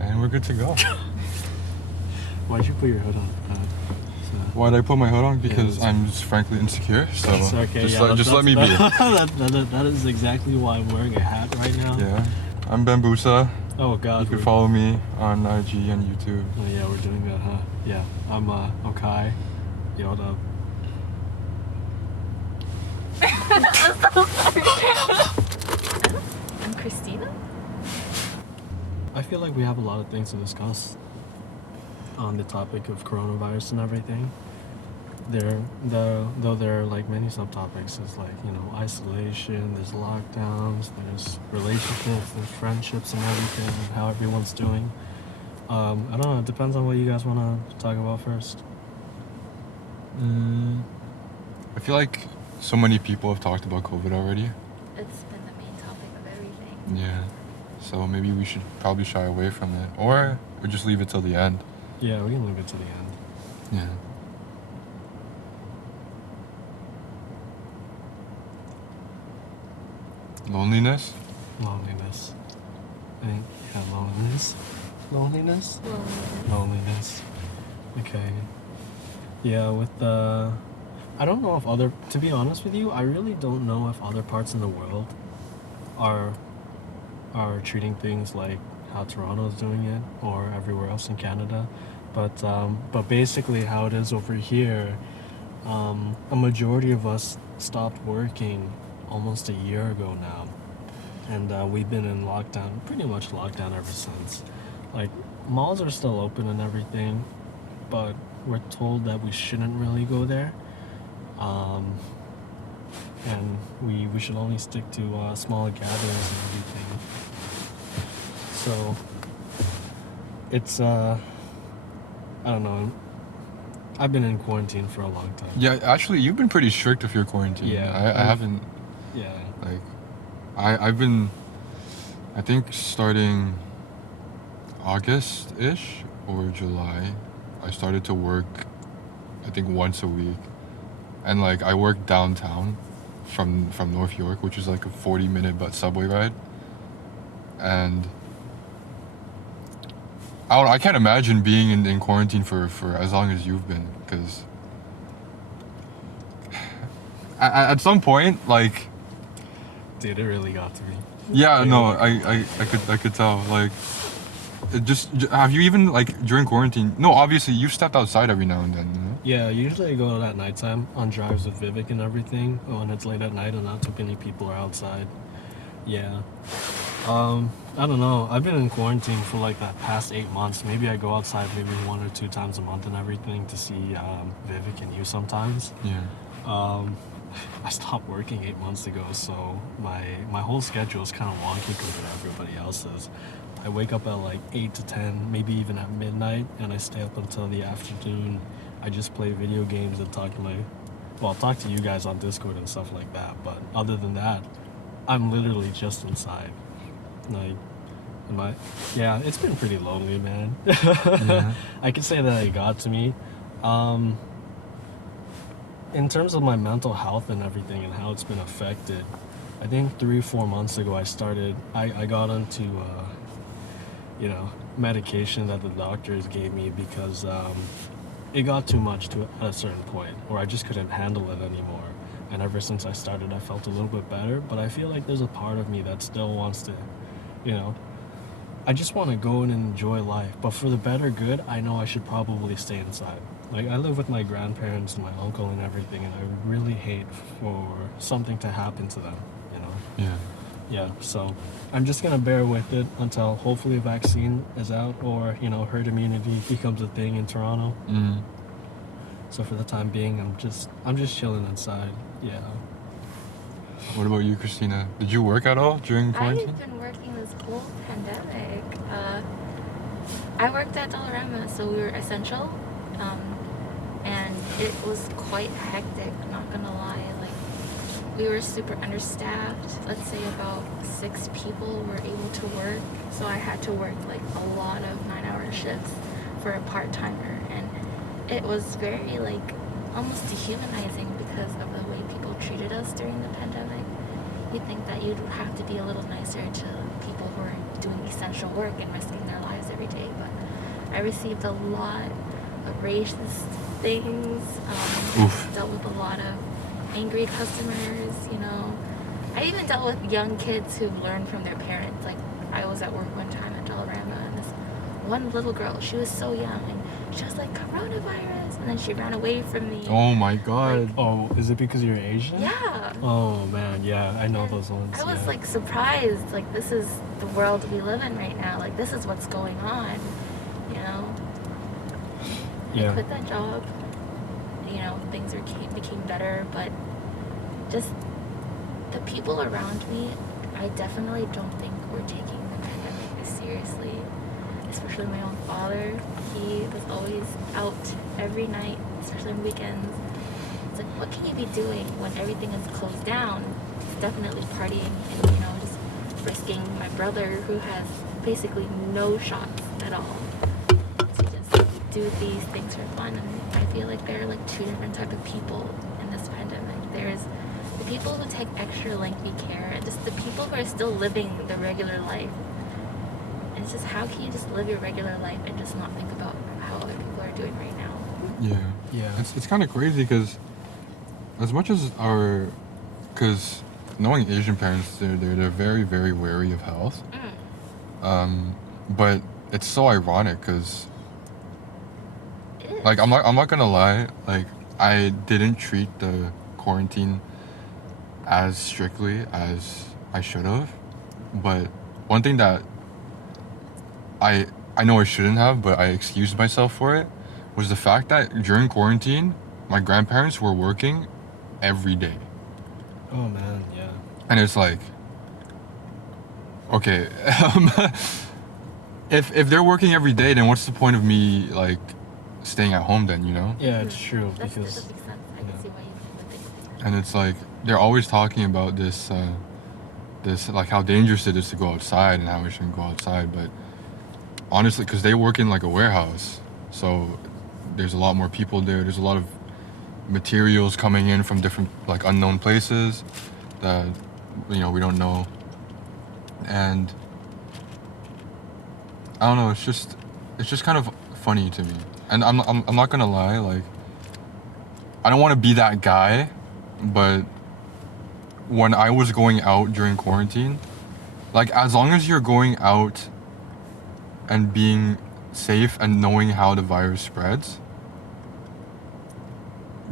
And we're good to go. Why'd you put your hood on? Why'd I put my hood on? Because Yeah, I'm just frankly insecure. So it's okay. just let me be. That is exactly why I'm wearing a hat right now. Yeah. I'm Bambusa. Oh God. You can follow me on IG and YouTube. Oh yeah, we're doing that, huh? Yeah. I'm Kai. Yo, what up? I'm Christina. I feel like we have a lot of things to discuss on the topic of coronavirus and everything. Though there are like many subtopics, there's like, you know, isolation, there's lockdowns, there's relationships, there's friendships and everything, and how everyone's doing. I don't know, it depends on what you guys want to talk about first. I feel like so many people have talked about COVID already. It's been the main topic of everything. Yeah. So maybe we should probably shy away from it. Or we just leave it till the end. Yeah, we can leave it to the end. Yeah. Loneliness? Loneliness. I think, yeah, loneliness. Loneliness? Loneliness. Okay. Yeah, with the... I don't know if to be honest with you, I really don't know if other parts in the world are treating things like how Toronto's doing it or everywhere else in Canada. But basically how it is over here, a majority of us stopped working almost a year ago now. And we've been in lockdown, pretty much lockdown ever since. Like, malls are still open and everything, but we're told that we shouldn't really go there. And we should only stick to smaller gatherings and everything. So it's I don't know. I've been in quarantine for a long time. Yeah, actually, you've been pretty strict with your quarantine. Yeah, I haven't. Yeah. Like, I've been, I think starting August-ish or July, I started to work, I think once a week. And like, I work downtown from North York, which is like a 40-minute subway ride. And I can't imagine being in quarantine for as long as you've been, because at some point, like... Dude, it really got to me. Yeah, no, I could tell. Like, it just... Have you even, like, during quarantine... No, obviously, you've stepped outside every now and then, you know? Yeah, usually I go out at nighttime on drives with Vivek and everything when it's late at night and not too many people are outside. Yeah. I don't know. I've been in quarantine for like that past 8 months. Maybe I go outside maybe 1 or 2 times a month and everything to see Vivek and you sometimes. Yeah. I stopped working 8 months ago, so my whole schedule is kind of wonky compared to everybody else's. I wake up at like 8 to 10, maybe even at midnight, and I stay up until the afternoon. I just play video games and talk to you guys on Discord and stuff like that. But other than that, I'm literally just inside. Like, yeah, it's been pretty lonely, man. Yeah. I could say that it got to me. In terms of my mental health and everything and how it's been affected, I think 3-4 months ago I got onto medication that the doctors gave me because it got too much at a certain point, or I just couldn't handle it anymore. And ever since I started, I felt a little bit better, but I feel like there's a part of me that still wants to, I just want to go and enjoy life. But for the better good, I know I should probably stay inside. Like, I live with my grandparents and my uncle and everything, and I really hate for something to happen to them, Yeah. Yeah, so I'm just going to bear with it until hopefully a vaccine is out or, herd immunity becomes a thing in Toronto. Mm. So for the time being, I'm just chilling inside. Yeah. What about you, Christina? Did you work at all during quarantine? I've been working this whole pandemic. I worked at Dollarama, so we were essential, and it was quite hectic. Not gonna lie, like we were super understaffed. Let's say about 6 people were able to work, so I had to work like a lot of 9-hour shifts for a part-timer, and it was very like almost dehumanizing because of the way people treated us during the pandemic. You think that you'd have to be a little nicer to people who are doing essential work and risking their lives every day, but I received a lot of racist things, dealt with a lot of angry customers, you know. I even dealt with young kids who learned from their parents. Like, I was at work one time at Dollarama, and this one little girl, she was so young, and she was like, coronavirus, and then she ran away from me. Oh my god. Like, Oh, is it because you're Asian? yeah. Oh man, yeah, I know And those ones. I was yeah. like surprised, like this is the world we live in right now, like this is what's going on, you know. I Yeah. quit that job, you know, things became better, but just the people around me, I definitely don't think were taking the pandemic as seriously, especially my own father. He was always out every night, especially on weekends. It's like, what can you be doing when everything is closed down? He's definitely partying and, you know, just risking my brother, who has basically no shots at all, to just do these things for fun. And I feel like there are like 2 different type of people in this pandemic. There's the people who take extra lengthy care, and just the people who are still living the regular life. And it's just, how can you just live your regular life and just not think about how other people are doing right now? Yeah. Yeah. It's kind of crazy because as much as because knowing Asian parents, they're very, very wary of health. But it's so ironic because, It is. like, I'm not gonna lie, like, I didn't treat the quarantine as strictly as I should have. But one thing that I know I shouldn't have, but I excused myself for it, was the fact that during quarantine, my grandparents were working every day. Oh man, yeah. And it's like, okay, if they're working every day, then what's the point of me like staying at home then, you know? Yeah, it's true That because makes sense. I can see why you would think like that. And it's like they're always talking about this like how dangerous it is to go outside and how we shouldn't go outside, but honestly, because they work in like a warehouse, so there's a lot more people there. There's a lot of materials coming in from different like unknown places that we don't know, and I don't know. It's just kind of funny to me, and I'm not gonna lie. Like, I don't want to be that guy, but when I was going out during quarantine, like, as long as you're going out and being safe and knowing how the virus spreads,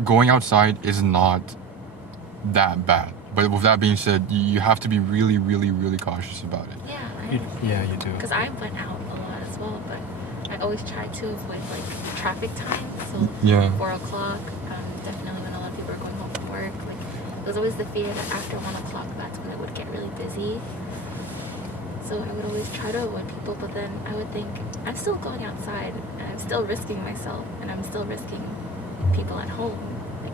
going outside is not that bad. But with that being said, you have to be really, really, really cautious about it. Yeah, you do. because I went out a lot as well, but I always try to avoid like traffic times. So Yeah. 4 o'clock, definitely when a lot of people are going home from work. Like, there's always the fear that after 1 o'clock, that's when it would get really busy. So I would always try to avoid people, but then I would think, I'm still going outside, and I'm still risking myself, and I'm still risking people at home. Like,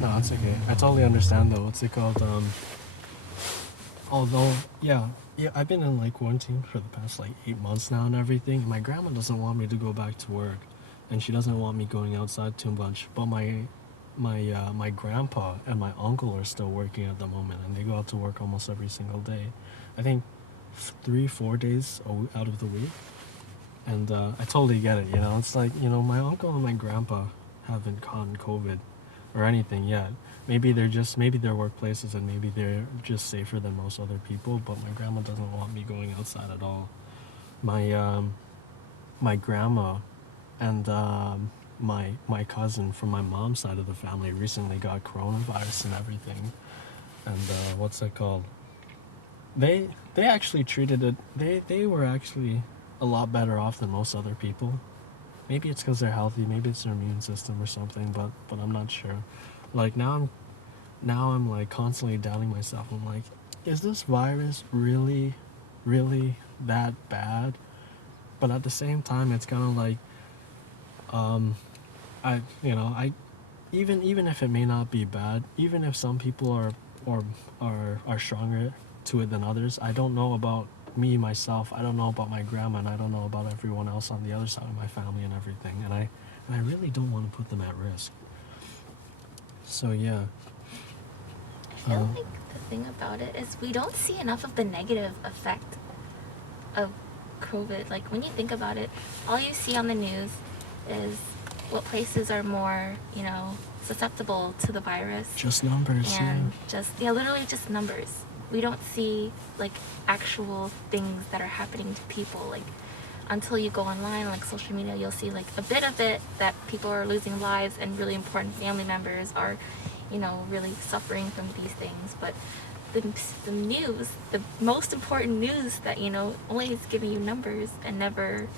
No, it's okay. I totally understand though. What's it called? Although, yeah, I've been in like quarantine for the past like 8 months now and everything. My grandma doesn't want me to go back to work, and she doesn't want me going outside too much. But my grandpa and my uncle are still working at the moment, and they go out to work almost every single day. I think 3-4 days out of the week. And I totally get it. It's like, my uncle and my grandpa haven't gotten COVID or anything yet. Maybe they're workplaces, and maybe they're just safer than most other people, but my grandma doesn't want me going outside at all. My grandma and my cousin from my mom's side of the family recently got coronavirus and everything. And what's it called? They actually treated it, they were actually a lot better off than most other people. maybe it's because they're healthy, maybe it's their immune system or something, but I'm not sure. Like now I'm like constantly doubting myself. I'm like, is this virus really that bad? But at the same time, it's kind of like, I even if it may not be bad, even if some people are stronger to it than others, I don't know about me myself. I don't know about my grandma, and I don't know about everyone else on the other side of my family and everything. And I really don't want to put them at risk. So yeah. I feel like the thing about it is we don't see enough of the negative effect of COVID. Like when you think about it, all you see on the news is what places are more, susceptible to the virus. Just numbers, and literally just numbers. We don't see like actual things that are happening to people. Like until you go online, like social media, you'll see like a bit of it that people are losing lives and really important family members are, really suffering from these things. But the news, the most important news that only is giving you numbers and never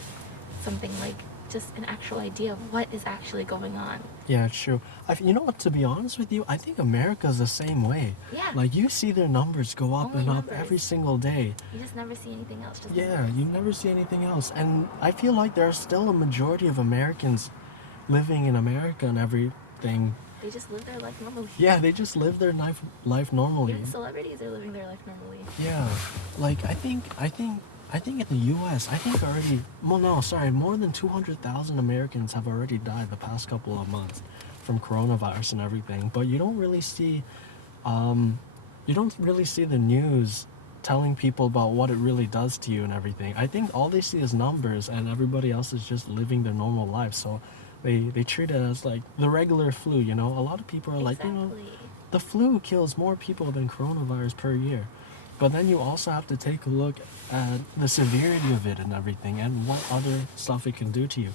something like just an actual idea of what is actually going on. Yeah, true. You know what, to be honest with you, I think America's the same way. Yeah. Like, you see their numbers go up Only and up numbers. every single day. You just never see anything else. Just Yeah, numbers. you never see anything else. And I feel like there are still a majority of Americans living in America and everything. They just live their life normally. Yeah, they just live their life normally. Even celebrities are living their life normally. Yeah. Like, I think in the U.S., more than 200,000 Americans have already died the past couple of months from coronavirus and everything. But you don't really see the news telling people about what it really does to you and everything. I think all they see is numbers, and everybody else is just living their normal life. So they treat it as like the regular flu. A lot of people are like, the flu kills more people than coronavirus per year. But then you also have to take a look at the severity of it and everything, and what other stuff it can do to you.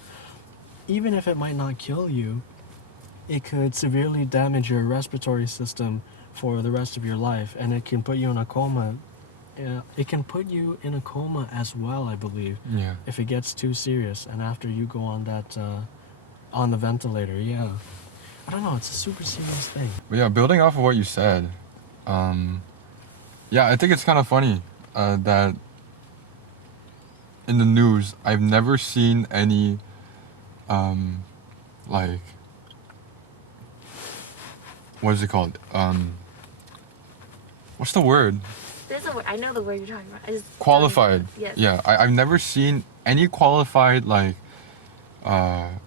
Even if it might not kill you, it could severely damage your respiratory system for the rest of your life, and it can put you in a coma. It can put you in a coma as well, I believe. Yeah. If it gets too serious, and after you go on that, on the ventilator, yeah. I don't know, it's a super serious thing. But yeah, building off of what you said, yeah, I think it's kind of funny that in the news, I've never seen any, like, what is it called? What's the word? There's a word. I know the word you're talking about. Qualified. Yes. Yeah, I've never seen any qualified, like,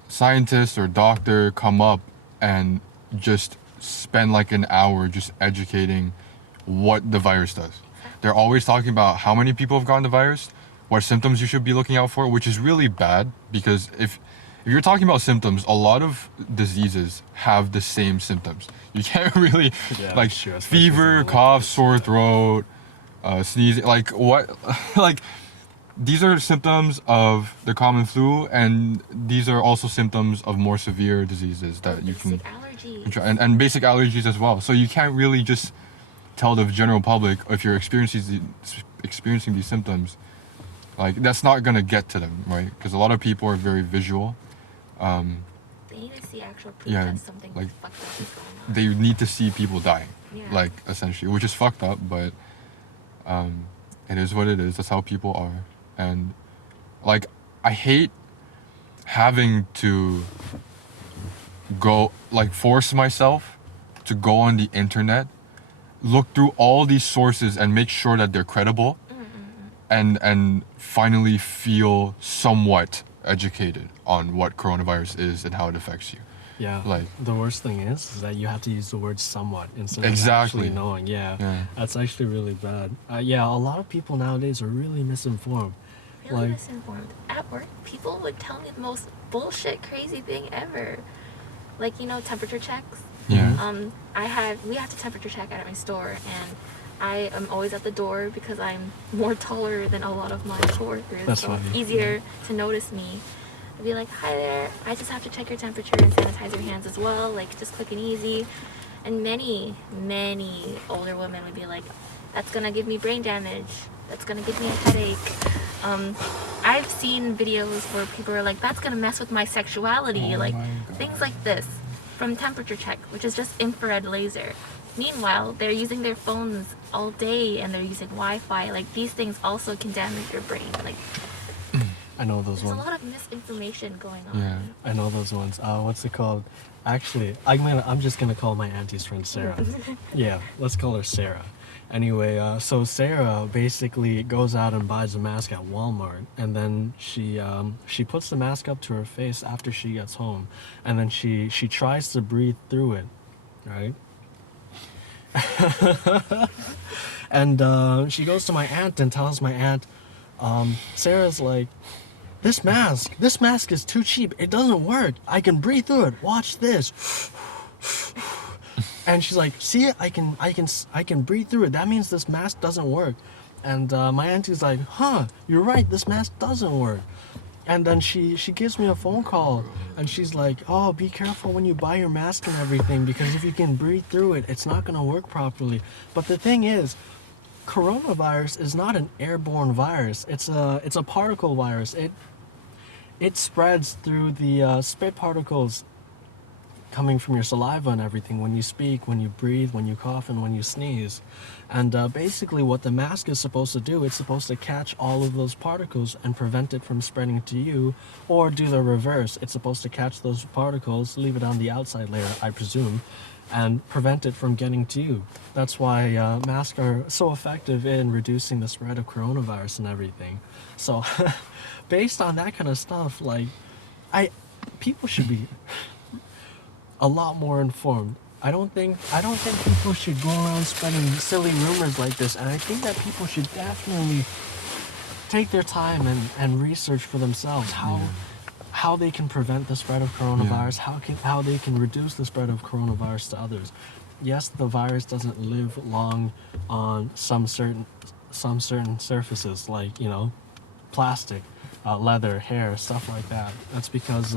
scientist or doctor come up and just spend like an hour just educating what the virus does. They're always talking about how many people have gotten the virus, what symptoms you should be looking out for, which is really bad because if you're talking about symptoms, a lot of diseases have the same symptoms. You can't really like fever, cough, sore throat, sneezing, like what like these are symptoms of the common flu, and these are also symptoms of more severe diseases that you can allergies. And basic allergies as well. So you can't really just tell the general public if you're experiencing these symptoms, like that's not gonna get to them, right? Because a lot of people are very visual. They need to see actual proof that something like fucked up is going on. they need to see people dying, Yeah. like essentially, which is fucked up, but it is what it is. That's how people are, and like I hate having to go like force myself to go on the internet, look through all these sources and make sure that they're credible, and finally feel somewhat educated on what coronavirus is and how it affects you. Yeah. Like the worst thing is that you have to use the word somewhat instead of Exactly. actually knowing. Yeah. Yeah. That's actually really bad. Yeah, a lot of people nowadays are really misinformed. Really Like- misinformed. At work, people would tell me the most bullshit, crazy thing ever. Like, temperature checks. Yeah. We have to temperature check at my store, and I am always at the door because I'm more taller than a lot of my coworkers. That's so funny. it's easier to notice me. I'd be like, hi there, I just have to check your temperature and sanitize your hands as well, like just quick and easy. And many, many older women would be like, that's gonna give me brain damage. That's gonna give me a headache. I've seen videos where people are like, that's gonna mess with my sexuality, Oh like my God. things like this from temperature check, which is just infrared laser. Meanwhile, they're using their phones all day and they're using Wi-Fi. Like these things also can damage your brain. Like I know those there's a ones. lot of misinformation going on. Yeah. I know those ones. What's it called? Actually, I'm just gonna call my auntie's friend Sarah. Yeah, let's call her Sarah. Anyway, so Sarah basically goes out and buys a mask at Walmart, and then she puts the mask up to her face after she gets home, and then she tries to breathe through it, right? And she goes to my aunt and tells my aunt, Sarah's like, this mask is too cheap. It doesn't work. I can breathe through it. Watch this. And she's like, see, I can breathe through it. That means this mask doesn't work. And my auntie's like, huh, you're right. This mask doesn't work. And then she gives me a phone call, and she's like, oh, be careful when you buy your mask and everything, because if you can breathe through it, it's not gonna work properly. But the thing is, coronavirus is not an airborne virus. It's a particle virus. It spreads through the spit particles coming from your saliva and everything when you speak, when you breathe, when you cough, and when you sneeze. And basically what the mask is supposed to do, it's supposed to catch all of those particles and prevent it from spreading to you, or do the reverse. It's supposed to catch those particles, leave it on the outside layer, I presume, and prevent it from getting to you. That's why masks are so effective in reducing the spread of coronavirus and everything. So based on that kind of stuff, like, people should be a lot more informed. I don't think people should go around spreading silly rumors like this, and I think that people should definitely take their time and research for themselves how they can prevent the spread of coronavirus, how they can reduce the spread of coronavirus to others. Yes, the virus doesn't live long on some certain surfaces, like, you know, plastic, leather, hair, stuff like that. That's because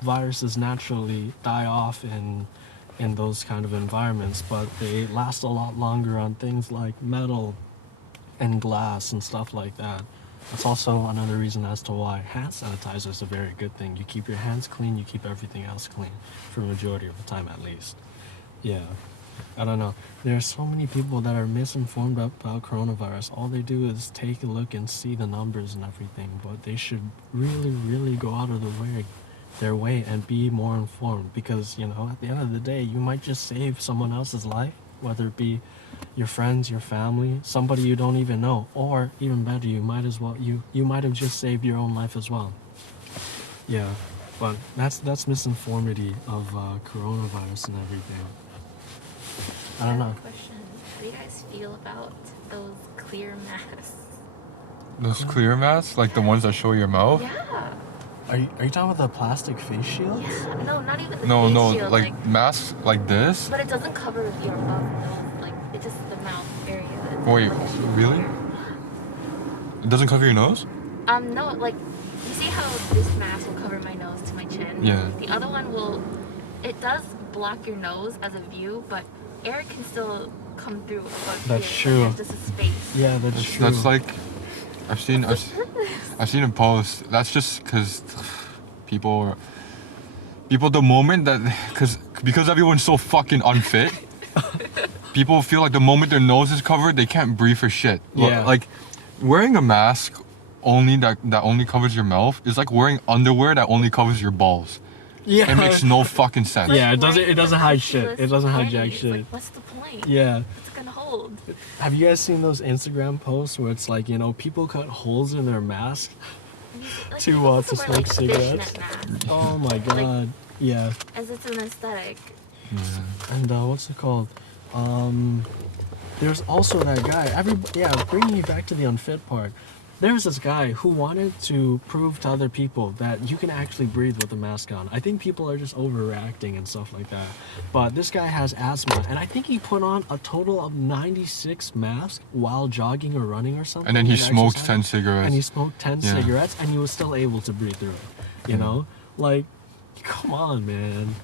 viruses naturally die off in those kind of environments, but they last a lot longer on things like metal and glass and stuff like that. That's also another reason as to why hand sanitizer is a very good thing. You keep your hands clean, you keep everything else clean, for the majority of the time at least. Yeah. I don't know. There are so many people that are misinformed about coronavirus. All they do is take a look and see the numbers and everything, but they should really, really go out of their way and be more informed, because, you know, at the end of the day, you might just save someone else's life, whether it be your friends, your family, somebody you don't even know, or even better, you might have just saved your own life as well. Yeah, but that's misinformity of coronavirus and everything. I don't know. Question: how do you guys feel about those clear masks? Those clear masks, like the ones that show your mouth. Yeah. Are you talking about the plastic face shields? Yeah. No, not even the No, face no, shield, like masks like this. But it doesn't cover your mouth, like it's just the mouth area. It's Wait, like a shield. really? It doesn't cover your nose? No, like you see how this mask will cover my nose to my chin? Yeah. The other one will. It does block your nose as a view, but air can still come through. That's here, true. There's just a space. Yeah, that's true. That's like, I've seen a post. That's just because people the moment that because everyone's so fucking unfit, people feel like the moment their nose is covered, they can't breathe for shit. Yeah. Like wearing a mask only that only covers your mouth is like wearing underwear that only covers your balls. Yeah. It makes no fucking sense. Yeah, it doesn't hide Ridiculous shit. It doesn't hide jack panties. shit. Like, what's the point? Yeah. What's it gonna hold? Have you guys seen those Instagram posts where it's like, you know, people cut holes in their mask Like, to people also smoke wear, like, cigarettes? fishnet masks Oh my god. Yeah. as it's an aesthetic. Yeah. And what's it called? There's also that guy. Bringing you back to the unfit part. There's this guy who wanted to prove to other people that you can actually breathe with a mask on. I think people are just overreacting and stuff like that. But this guy has asthma, and I think he put on a total of 96 masks while jogging or running or something. And then he and smoked exercising. 10 cigarettes. And he smoked 10 Yeah. cigarettes, and he was still able to breathe through it. You know? Like, come on, man.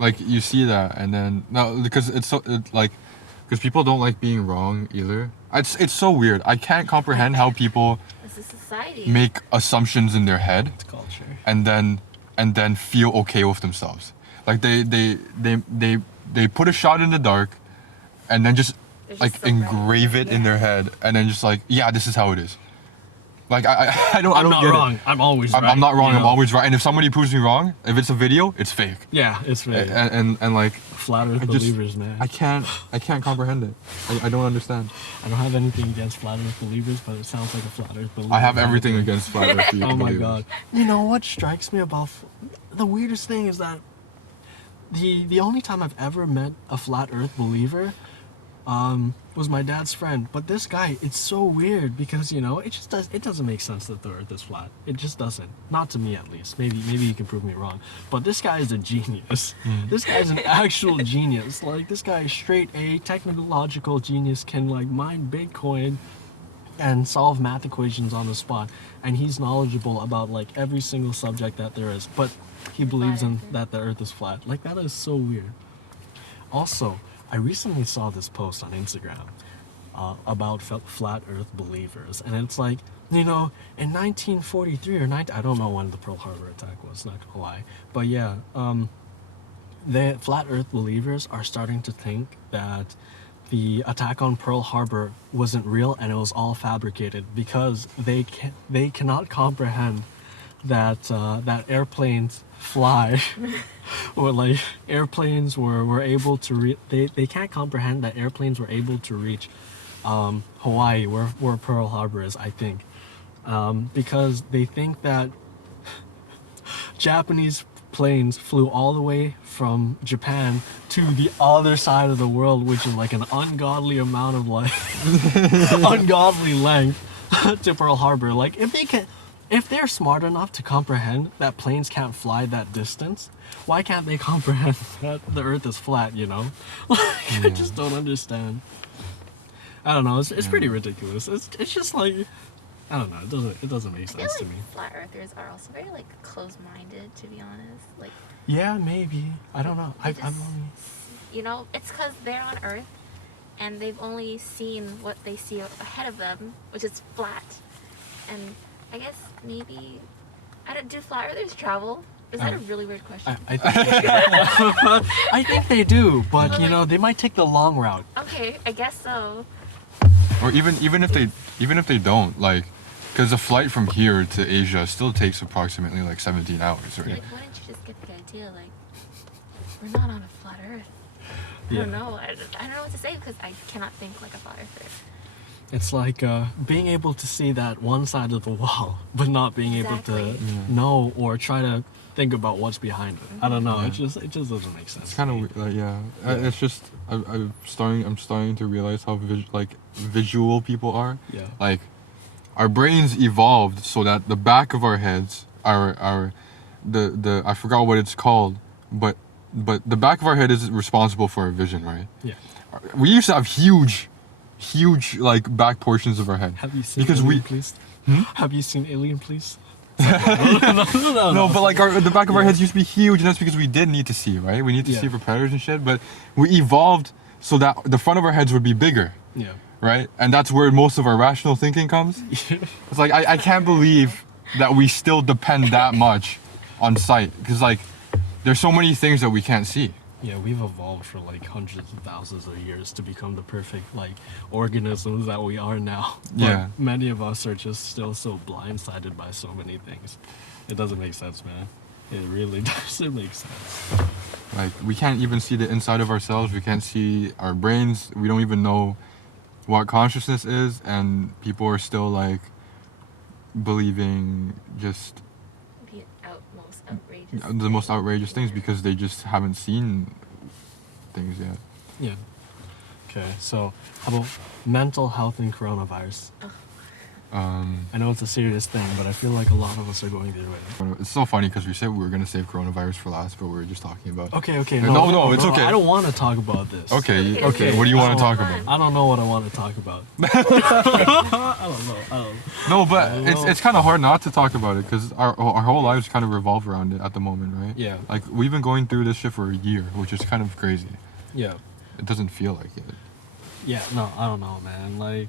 Like you see that, and then no, because because people don't like being wrong either. It's so weird. I can't comprehend how people This is society. make assumptions in their head, It's culture. and then feel okay with themselves. Like they put a shot in the dark, and then just They're just like so engrave right. it in their head, and then just like, yeah, this is how it is. Like I don't I'm not get wrong. it. I'm always right. I'm not wrong. you I'm know? always right. And if somebody proves me wrong, if it's a video, it's fake. Yeah, it's right. And like Flat Earth I just- believers, man. I can't comprehend it. I don't understand. I don't have anything against Flat Earth believers, but it sounds like a Flat Earth believer. I have everything against flat Earth people. Oh my god. You know what strikes me about the weirdest thing is that the only time I've ever met a Flat Earth believer was my dad's friend. But this guy, it's so weird because, you know, it doesn't make sense that the Earth is flat. It just doesn't. Not to me, at least. Maybe you can prove me wrong. But this guy is a genius. This guy is an actual genius. Like, this guy is straight A, technological genius, can like mine Bitcoin and solve math equations on the spot, and he's knowledgeable about like every single subject that there is, but he believes in that the Earth is flat. Like, that is so weird. Also, I recently saw this post on Instagram about flat Earth believers, and it's like, you know, in 1943 or 19, I don't know when the Pearl Harbor attack was, not gonna lie, but yeah, the flat Earth believers are starting to think that the attack on Pearl Harbor wasn't real and it was all fabricated because they cannot comprehend that that airplanes fly or like airplanes were able to they can't comprehend that airplanes were able to reach Hawaii where Pearl Harbor is, I think, because they think that Japanese planes flew all the way from Japan to the other side of the world, which is like an ungodly amount of like ungodly length to Pearl Harbor. Like, if they're smart enough to comprehend that planes can't fly that distance, why can't they comprehend that the Earth is flat, you know? I just don't understand. I don't know, it's pretty ridiculous. It's just like, I don't know, it doesn't make I feel sense to like me. flat earthers are also very like close-minded, to be honest. Like, Yeah, maybe. I don't know. they I'm just- only... you know, it's because they're on Earth, and they've only seen what they see ahead of them, which is flat. And I guess maybe, do flat earthers travel? Is that a really weird question? I think I think they do, but you know, they might take the long route. Okay, I guess so. Or even if they don't, like, because a flight from here to Asia still takes approximately like 17 hours, right? Like, wouldn't you just get the idea, like, we're not on a flat Earth? I Yeah. don't know. I don't know what to say because I cannot think like a flat earther. It's like being able to see that one side of the wall, but not being able to Exactly. know or try to think about what's behind it. I don't know. Yeah. It just doesn't make sense. It's kind of like, yeah. It's just I'm starting to realize how visual people are. Yeah. Like, our brains evolved so that the back of our heads are the I forgot what it's called, but the back of our head is responsible for our vision, right? Yeah. We used to have huge like back portions of our head. Have you seen Because Alien, we- please? Hmm? Have you seen Alien, please? no. No, but like the back of our Yeah. heads used to be huge, and that's because we did need to see, right? We need to Yeah. see for predators and shit. But we evolved so that the front of our heads would be bigger, Yeah. right? And that's where most of our rational thinking comes. It's like I can't believe that we still depend that much on sight, because like there's so many things that we can't see. Yeah, we've evolved for like hundreds of thousands of years to become the perfect like organisms that we are now. But Yeah. many of us are just still so blindsided by so many things. It doesn't make sense, man. It really doesn't make sense. Like, we can't even see the inside of ourselves. We can't see our brains. We don't even know what consciousness is, and people are still like believing just The most outrageous. the most outrageous things because they just haven't seen things yet. Yeah. Okay, so how about mental health and coronavirus? I know it's a serious thing, but I feel like a lot of us are going through it. It's so funny because we said we were gonna save coronavirus for last, but we were just talking about. Okay. No, it's okay. I don't want to talk about this. Okay. Okay. What do you want to Oh, talk fine. about? I don't know what I want to talk about. I don't know. No, but Well- it's kind of hard not to talk about it because our whole lives kind of revolve around it at the moment, right? Yeah. Like, we've been going through this shit for a year, which is kind of crazy. Yeah. It doesn't feel like it. Yeah, no, I don't know, man. Like,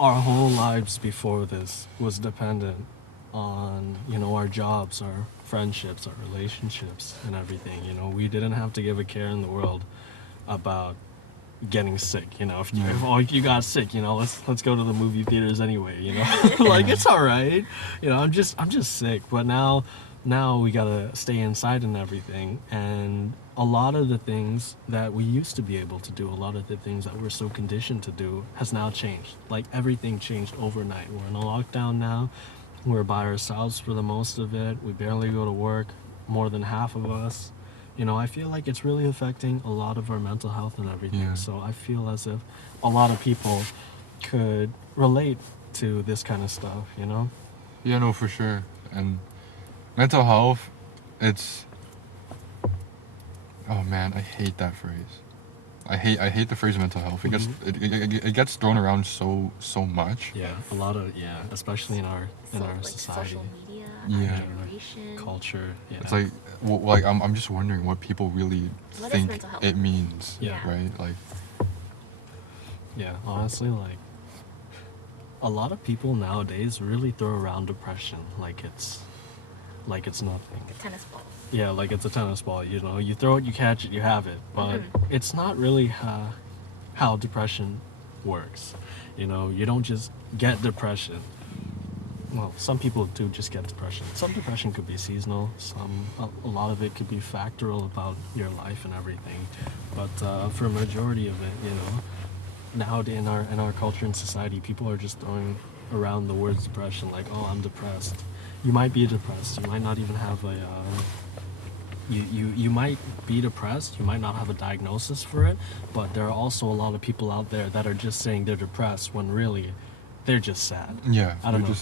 our whole lives before this was dependent on, you know, our jobs, our friendships, our relationships, and everything. You know, we didn't have to give a care in the world about getting sick. You know, if you got sick, you know, let's go to the movie theaters anyway. You know, like it's all right. You know, I'm just sick. But now we gotta stay inside and everything. And a lot of the things that we used to be able to do, a lot of the things that we're so conditioned to do, has now changed. Like everything changed overnight. We're in a lockdown now. We're by ourselves for the most of it. We barely go to work, more than half of us. You know, I feel like it's really affecting a lot of our mental health and everything. Yeah. So I feel as if a lot of people could relate to this kind of stuff, you know? Yeah, no, for sure. And mental health, it's... Oh man, I hate that phrase. I hate the phrase mental health. It gets it gets thrown around so much. Yeah, a lot of, especially in our Like society. social media, Yeah. our generation. Culture. Yeah. It's like I'm just wondering what people really What is think mental health? it means. Yeah. Right? Like, Yeah, honestly, like a lot of people nowadays really throw around depression like it's nothing. A tennis ball. Yeah, like it's a tennis ball. You know, you throw it, you catch it, you have it. But it's not really how depression works. You know, you don't just get depression. Well, some people do just get depression. Some depression could be seasonal. A lot of it could be factual about your life and everything. But for a majority of it, you know, nowadays in our culture and society, people are just throwing around the words depression, like, oh, I'm depressed. You might be depressed. You might not even have a. You might be depressed. You might not have a diagnosis for it, but there are also a lot of people out there that are just saying they're depressed when really they're just sad. yeah, I don't know.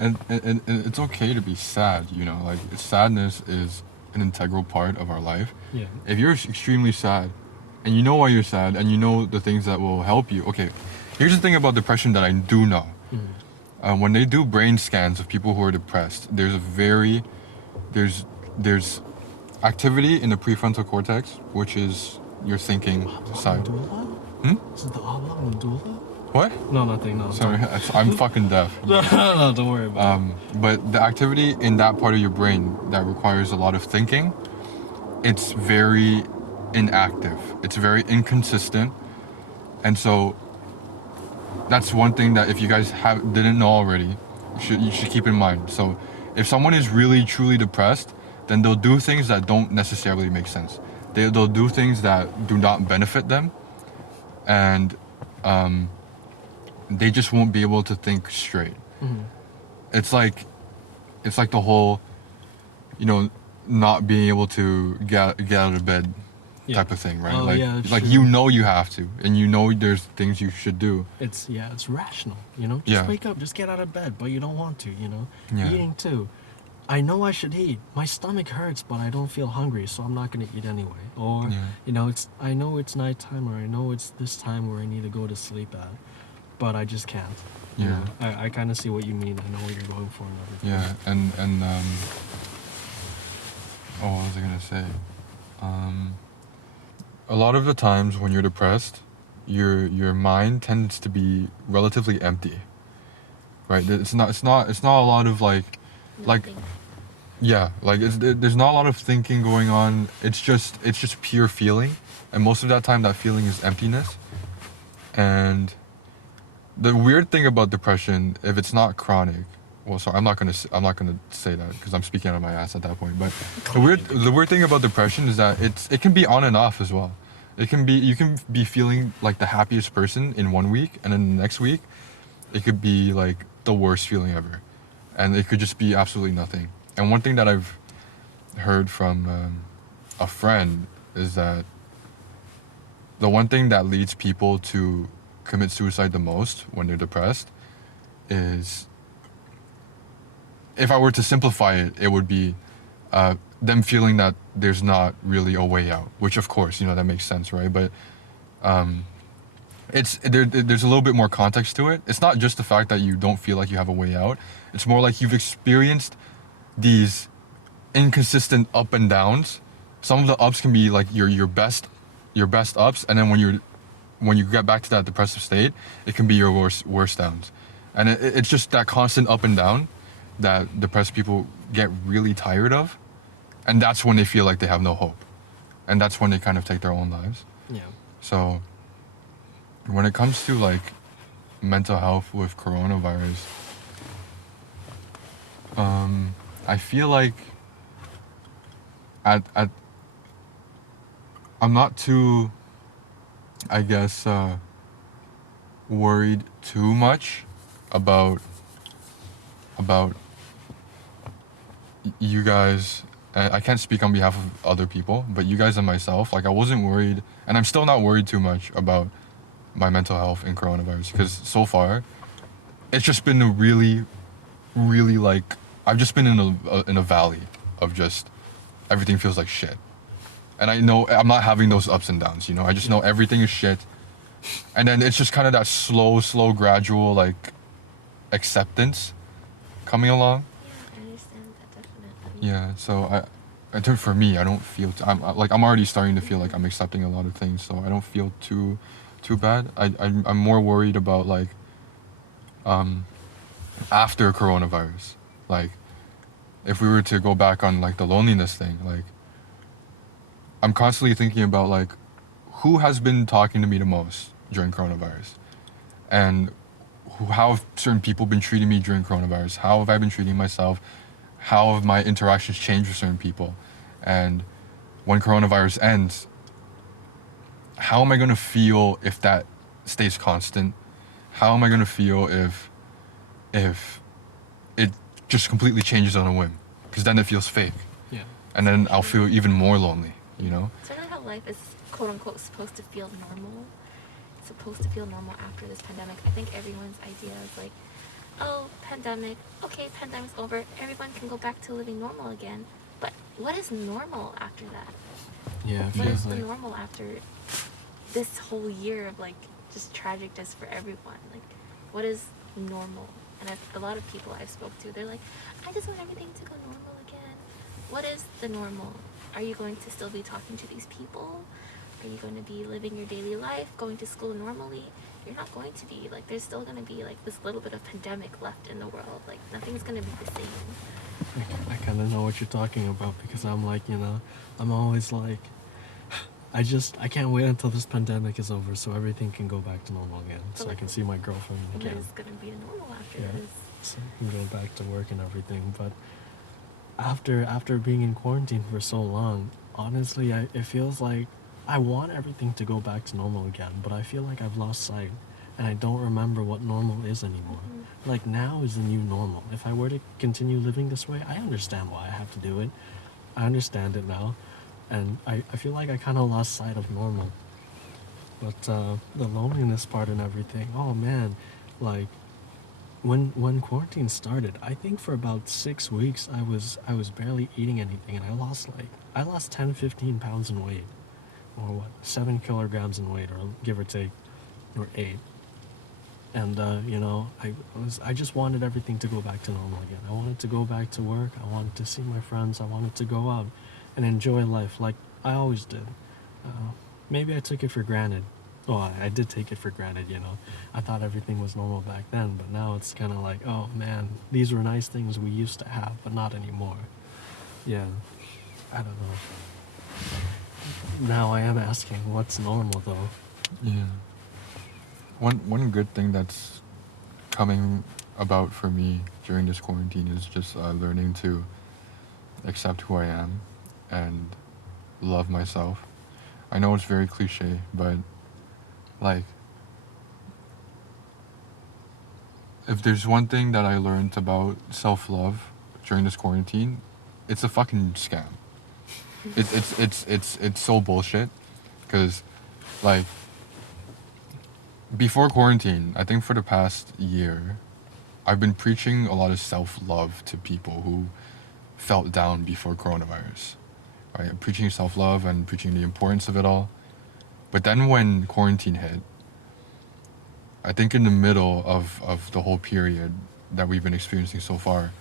and it's okay to be sad. You know, like sadness is an integral part of our life. Yeah. If you're extremely sad, and you know why you're sad, and you know the things that will help you. Okay, here's the thing about depression that I do know. When they do brain scans of people who are depressed, there's activity in the prefrontal cortex, which is your thinking side. Is it the Allah Mandula? What? No, nothing. No. Sorry, I'm fucking deaf. No, don't worry about it. But the activity in that part of your brain that requires a lot of thinking, it's very inactive. It's very inconsistent. And so that's one thing that if you guys didn't know already, you should keep in mind. So if someone is really truly depressed, then they'll do things that don't necessarily make sense. They'll do things that do not benefit them, and they just won't be able to think straight. It's like the whole, you know, not being able to get out of bed type of thing, right? Oh, like yeah, like true. you know you have to, and you know there's things you should do. It's rational, you know? Just Yeah. wake up, just get out of bed, but you don't want to, you know? Yeah. Eating too. I know I should eat. My stomach hurts, but I don't feel hungry, so I'm not gonna eat anyway. Or, Yeah. you know, I know it's nighttime, or I know it's this time where I need to go to sleep at, but I just can't. You Yeah. know? I kind of see what you mean. I know what you're going for and everything. Yeah, and oh, what was I gonna say? A lot of the times when you're depressed, your mind tends to be relatively empty, right? It's not a lot of like Nothing. yeah, like there's not a lot of thinking going on. It's just pure feeling, and most of that time that feeling is emptiness. And the weird thing about depression, if it's not chronic, well, sorry, I'm not gonna say that because I'm speaking out of my ass at that point. But the weird thing about depression is that it can be on and off as well. You can be feeling like the happiest person in 1 week, and then the next week, it could be like the worst feeling ever, and it could just be absolutely nothing. And one thing that I've heard from a friend is that the one thing that leads people to commit suicide the most when they're depressed is, if I were to simplify it, it would be them feeling that there's not really a way out, which of course, you know, that makes sense, right? But there's a little bit more context to it. It's not just the fact that you don't feel like you have a way out. It's more like you've experienced these inconsistent up and downs. Some of the ups can be like your best ups, and then when you're when you get back to that depressive state, it can be your worst downs. And it's just that constant up and down that depressed people get really tired of. And that's when they feel like they have no hope. And that's when they kind of take their own lives. Yeah. So when it comes to like mental health with coronavirus, I feel like I'm not too, I guess, worried too much about you guys. I can't speak on behalf of other people, but you guys and myself, like I wasn't worried, and I'm still not worried too much about my mental health in coronavirus, because so far it's just been a really like I've just been in a valley of just everything feels like shit. And I know I'm not having those ups and downs, you know. I just know everything is shit. And then it's just kind of that slow, gradual, like, acceptance coming along. Yeah, I understand that definitely. Yeah, so I think for me, I don't feel, I'm already starting to feel like I'm accepting a lot of things, so I don't feel too bad. I'm more worried about, like, after coronavirus. Like, if we were to go back on, like, the loneliness thing, like, I'm constantly thinking about, like, who has been talking to me the most during coronavirus? And how have certain people been treating me during coronavirus? How have I been treating myself? How have my interactions changed with certain people? And when coronavirus ends, how am I going to feel if that stays constant? How am I going to feel if it just completely changes on a whim? Because then it feels fake. Yeah. And then I'll feel even more lonely, you know? It's sort of how life is quote unquote supposed to feel normal. It's supposed to feel normal after this pandemic. I think everyone's idea is like, oh, pandemic, okay, pandemic's over, everyone can go back to living normal again. But what is normal after that? Yeah, it What feels is the like normal after this whole year of like just tragicness for everyone? Like, what is normal? And a lot of people I've spoke to, they're like, I just want everything to go normal again. What is the normal? Are you going to still be talking to these people? Are you going to be living your daily life, going to school normally? You're not going to be. Like, there's still going to be like this little bit of pandemic left in the world. Like, nothing's going to be the same. I kind of know what you're talking about, because I'm like, you know, I'm always like, I can't wait until this pandemic is over so everything can go back to normal again, so I can see my girlfriend What again. is going to be a normal after Yeah. this? So I can go back to work and everything. But after being in quarantine for so long, honestly, it feels like I want everything to go back to normal again, but I feel like I've lost sight and I don't remember what normal is anymore. Mm-hmm. Like, now is the new normal. If I were to continue living this way, I understand why I have to do it. I understand it now, and I feel like I kind of lost sight of normal. But the loneliness part and everything, oh man, like when quarantine started, I think for about 6 weeks I was barely eating anything, and I lost 10-15 pounds in weight, or what, 7 kilograms in weight, or give or take, or 8. And you know, I just wanted everything to go back to normal again. I wanted to go back to work. I wanted to see my friends. I wanted to go out and enjoy life like I always did. Maybe I took it for granted. Oh, I did take it for granted, you know. I thought everything was normal back then, but now it's kind of like, oh man, these were nice things we used to have, but not anymore. Yeah, I don't know. Now I am asking, what's normal though? Yeah. One good thing that's coming about for me during this quarantine is just learning to accept who I am and love myself. I know it's very cliche, but like, if there's one thing that I learned about self-love during this quarantine, it's a fucking scam. It's so bullshit, because like, before quarantine, I think for the past year, I've been preaching a lot of self-love to people who felt down before coronavirus. Right? I'm preaching self-love and preaching the importance of it all. But then when quarantine hit, I think in the middle of the whole period that we've been experiencing so far,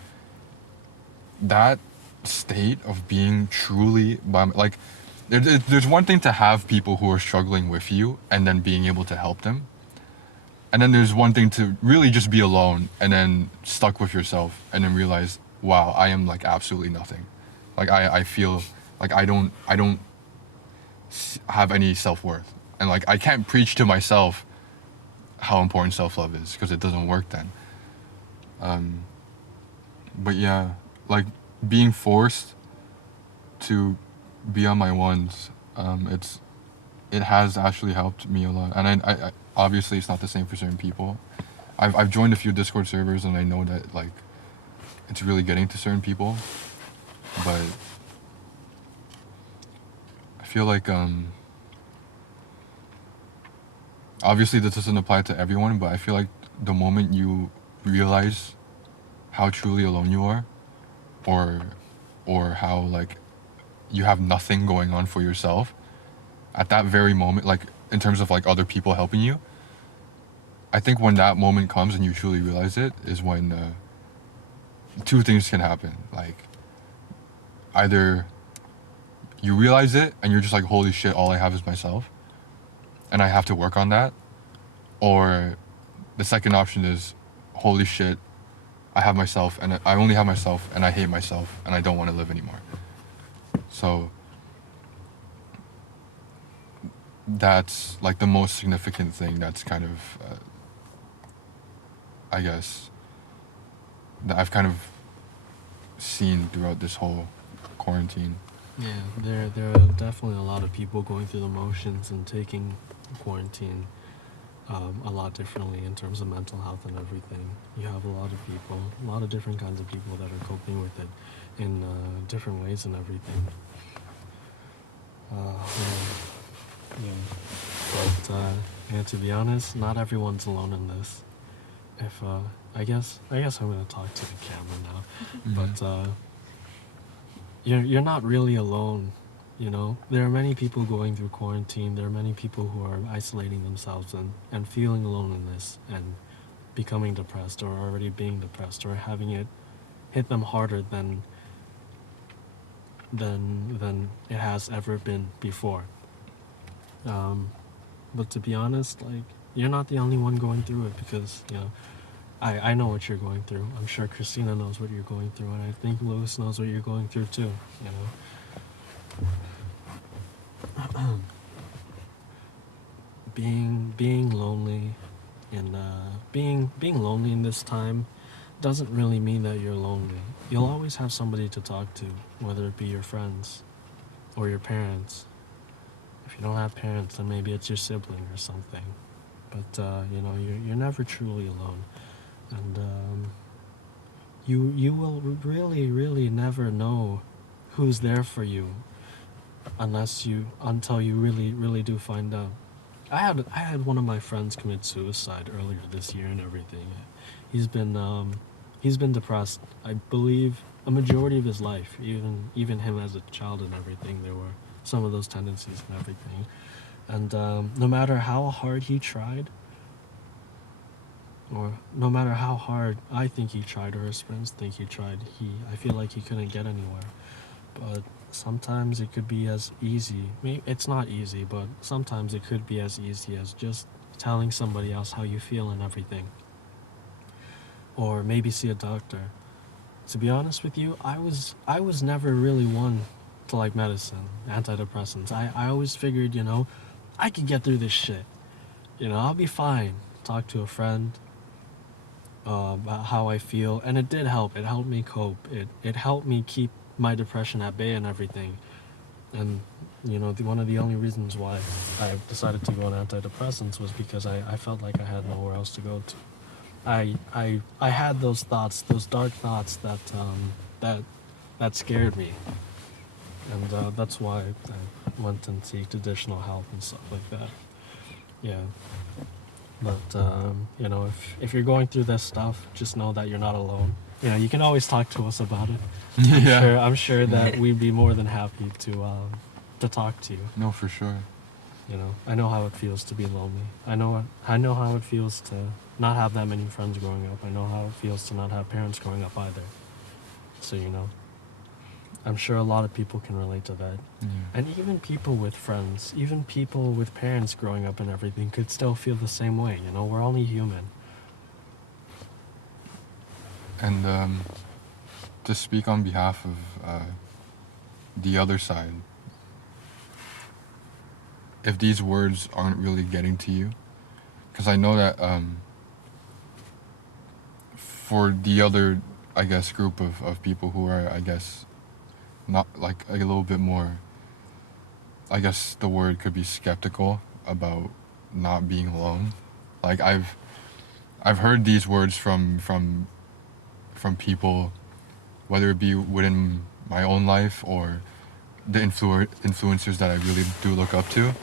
that state of being truly by, like, there's one thing to have people who are struggling with you and then being able to help them. And then there's one thing to really just be alone and then stuck with yourself and then realize, wow, I am like absolutely nothing. Like I feel like I don't have any self-worth. And like I can't preach to myself how important self-love is because it doesn't work then. But yeah, like being forced to be on my ones, it has actually helped me a lot. And I obviously it's not the same for certain people. I've joined a few Discord servers and I know that like it's really getting to certain people, but I feel like obviously this doesn't apply to everyone, but I feel like the moment you realize how truly alone you are, or how like you have nothing going on for yourself at that very moment, like in terms of like other people helping you, I think when that moment comes and you truly realize it is when two things can happen. Like either you realize it and you're just like, holy shit, all I have is myself and I have to work on that, or the second option is, holy shit, I have myself and I only have myself and I hate myself and I don't want to live anymore. So that's like the most significant thing that's kind of I guess that I've kind of seen throughout this whole quarantine. Yeah, there are definitely a lot of people going through the motions and taking quarantine a lot differently in terms of mental health and everything. You have a lot of people, a lot of different kinds of people that are coping with it in different ways and everything. But to be honest, not everyone's alone in this. If I guess I'm gonna talk to the camera now. Mhm. But you're not really alone. You know, there are many people going through quarantine. There are many people who are isolating themselves and feeling alone in this and becoming depressed or already being depressed or having it hit them harder than it has ever been before. But to be honest, like, you're not the only one going through it because, you know, I know what you're going through. I'm sure Christina knows what you're going through, and I think Lewis knows what you're going through too, you know. being lonely and being lonely in this time doesn't really mean that you're lonely. You'll always have somebody to talk to, whether it be your friends or your parents. If you don't have parents, then maybe it's your sibling or something. But you know, you're never truly alone, and you will really never know who's there for you until you really do find out. I had one of my friends commit suicide earlier this year and everything. He's been depressed, I believe, a majority of his life. Even him as a child and everything, there were some of those tendencies and everything. And no matter how hard he tried, or no matter how hard I think he tried, or his friends think he tried, I feel like he couldn't get anywhere. But sometimes it could be as easy. Maybe it's not easy, but sometimes it could be as easy as just telling somebody else how you feel and everything. Or maybe see a doctor. To be honest with you, I was never really one to like medicine, antidepressants. I always figured, you know, I could get through this shit. You know, I'll be fine. Talk to a friend about how I feel, and it did help. It helped me cope. It helped me keep my depression at bay and everything. And you know, one of the only reasons why I decided to go on antidepressants was because I felt like I had nowhere else to go to. I had those thoughts, those dark thoughts that scared me, and that's why I went and seeked additional help and stuff like that. Yeah. But you know, if you're going through this stuff, just know that you're not alone. You know, you can always talk to us about it. I'm sure that we'd be more than happy to talk to you. No, for sure. You know, I know how it feels to be lonely. I know how it feels to not have that many friends growing up. I know how it feels to not have parents growing up either. So, you know. I'm sure a lot of people can relate to that. Yeah. And even people with friends, even people with parents growing up and everything could still feel the same way, you know? We're only human. And to speak on behalf of the other side, if these words aren't really getting to you, because I know that for the other, I guess, group of people who are, I guess, not like a little bit more, I guess the word could be skeptical about not being alone. Like I've heard these words from people, whether it be within my own life or the influencers that I really do look up to.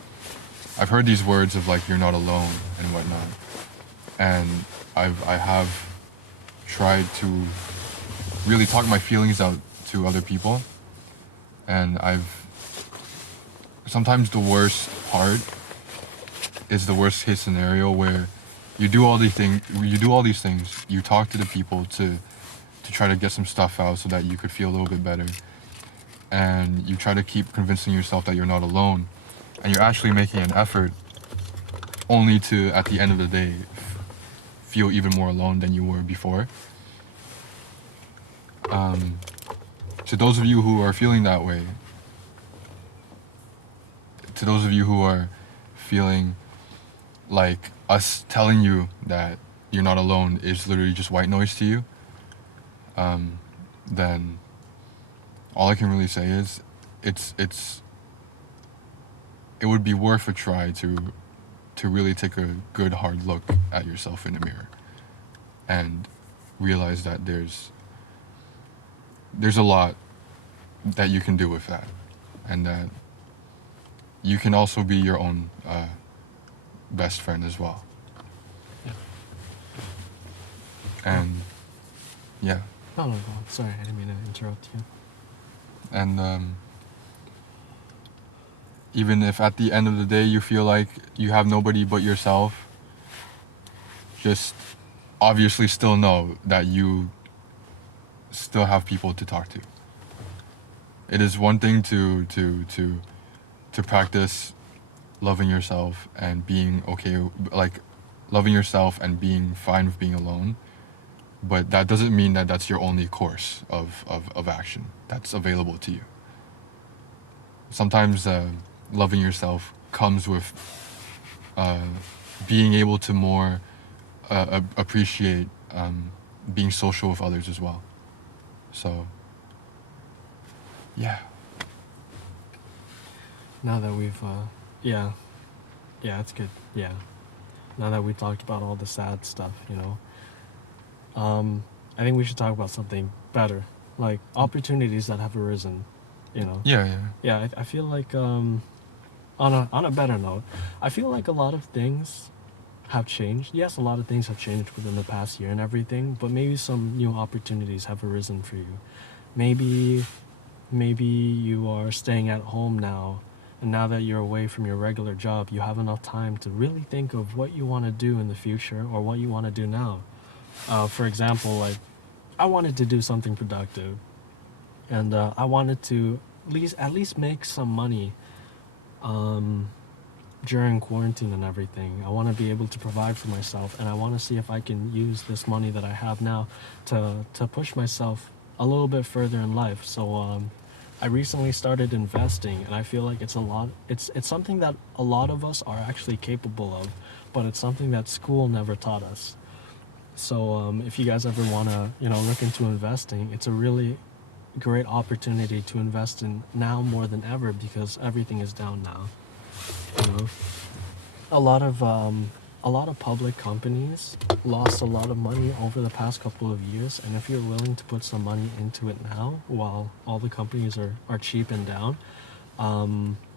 I've heard these words of like, you're not alone and whatnot. And I have tried to really talk my feelings out to other people. And sometimes the worst part is the worst case scenario where you do all these things, you talk to the people to try to get some stuff out so that you could feel a little bit better. And you try to keep convincing yourself that you're not alone. And you're actually making an effort only to, at the end of the day, feel even more alone than you were before. To those of you who are feeling that way, to those of you who are feeling like us telling you that you're not alone is literally just white noise to you, then all I can really say is it would be worth a try to really take a good hard look at yourself in the mirror and realize that there's a lot that you can do with that, and that you can also be your own best friend as well. Yeah. And yeah. No, go on. Sorry, I didn't mean to interrupt you. And even if at the end of the day you feel like you have nobody but yourself, just obviously still know that you still have people to talk to. It is one thing to practice loving yourself and being okay, like loving yourself and being fine with being alone, but that doesn't mean that that's your only course of action that's available to you. Sometimes loving yourself comes with being able to more appreciate being social with others as well. So, yeah. Now that we've, yeah, it's good. Yeah. Now that we talked about all the sad stuff, you know, I think we should talk about something better, like opportunities that have arisen, you know. Yeah. Yeah, I feel like on a better note, I feel like a lot of things have changed. Yes, a lot of things have changed within the past year and everything, but maybe some new opportunities have arisen for you. Maybe you are staying at home now, and now that you're away from your regular job, you have enough time to really think of what you want to do in the future or what you want to do now. For example, like, I wanted to do something productive, and I wanted to at least make some money during quarantine and everything. I want to be able to provide for myself, and I want to see if I can use this money that I have now to push myself a little bit further in life. So I recently started investing, and I feel like it's something that a lot of us are actually capable of, but it's something that school never taught us. So if you guys ever want to, look into investing, it's a really great opportunity to invest in now more than ever, because everything is down now. A lot of public companies lost a lot of money over the past couple of years, and if you're willing to put some money into it now while all the companies are cheap and down,